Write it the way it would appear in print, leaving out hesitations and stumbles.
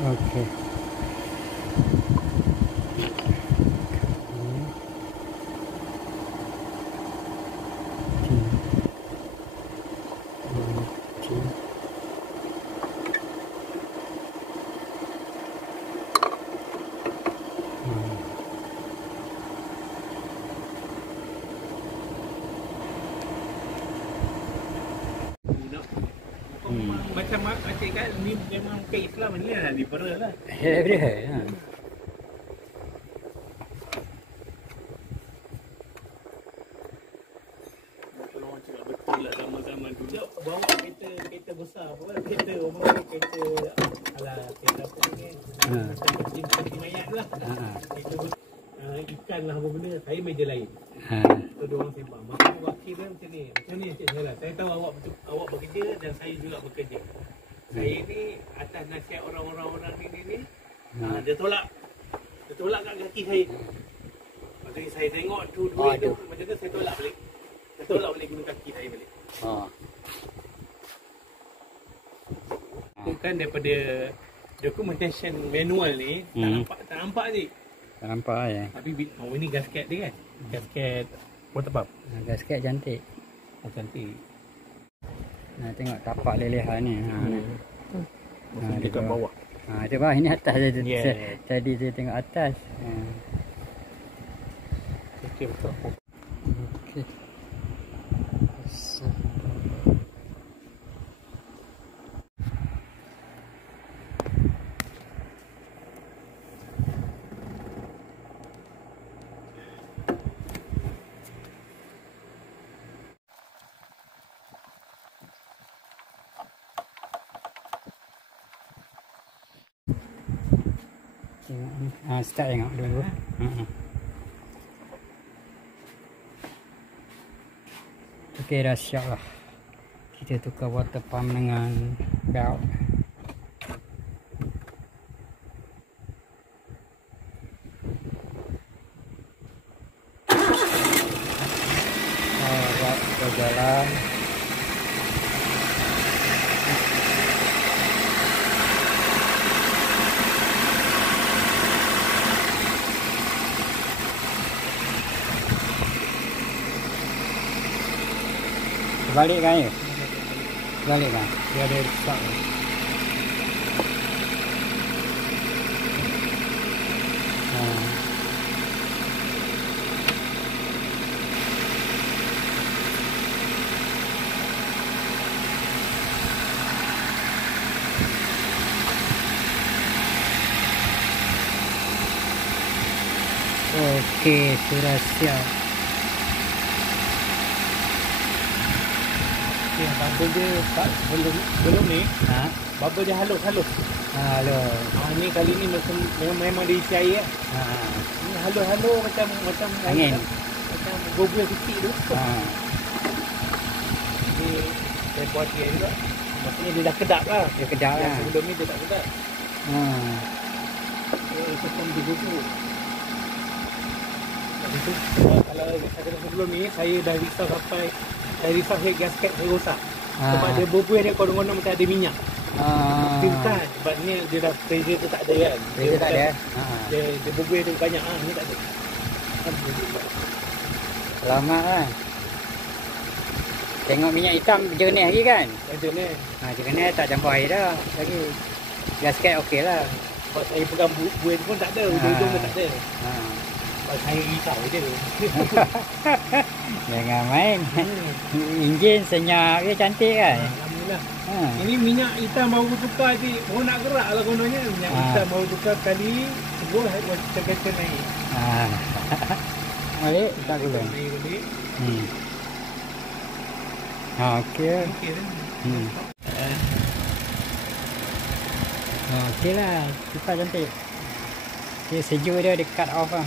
Okey. Macam makcik kat ni memang bukan Islam ni lah, liberal lah. Ya. Kalau orang cakap betul lah zaman-zaman dulu bawa kereta besar apa, kereta umum, kereta kereta apa ni, kereta mayat lah. Kereta ikan lah apa benda, saya meja lain. So dia orang sembang. Masa wakil dia macam ni. Macam ni Encik Syahla. Saya tahu awak bekerja dan saya juga bekerja. Saya ni atas nasihat orang-orang ni. Dia tolak kat kaki saya. Masa saya tengok tu duit tu macam tu, saya tolak balik. Saya tolak balik guna kaki saya balik. Itu kan daripada documentation manual ni tak nampak ni. Tak nampak ya. Tapi ini gasket dia kan. Gasket waterpump. Gasket cantik. Cantik. Tengok tapak lelehan ni. Dekat bawah. Dia bawah, ini atas je. Yeah. Tadi saya tengok atas. Okey, betul. Okey. Start tengok dulu. Okey, dah siap lah. Kita tukar water pump dengan belt. Alright, berjalan. Balik kan ya? Balik kan? Dia ada rusak. Okey, sudah siap. Bubble dia belum ni. Bubble dia halus. Halo. Ni kali ni memang dia isi air. Ni halus macam angin. Macam gobel kecil tu. Jadi saya buat dia juga. Maksudnya dia dah kedap lah. Dia kedap lah. Sebelum ni dia tak kedap. Sebelum dia gobel. Itu kalau sebelum ni saya dah risau sampai saya risau gasket saya rosak. Sebab dia berbuih dia konon-konon macam ada minyak. Tapi bukan. Sebab ni dia dah pressure tu tak ada kan. Pressure tak ada. Dia berbuih tu banyak. Ni tak ada. Selamat kan. Tengok minyak hitam jernih lagi kan. Jernih. Jernih tak campur air dah lagi. Gasket okey lah. Sebab saya pegang buih tu pun tak ada. Ujung-ujung pun tak ada. Saya risau je. Jangan main. Enjin senyap dia cantik kan. Alhamdulillah. Ini minyak hitam baru tukar je. Orang nak gerak lah kononnya. Minyak hitam baru tukar kali. Terus kereta naik. Balik tak gula. Naik balik. Okey. Okey lah. Tukar cantik. Dia sejuk dia cut off lah.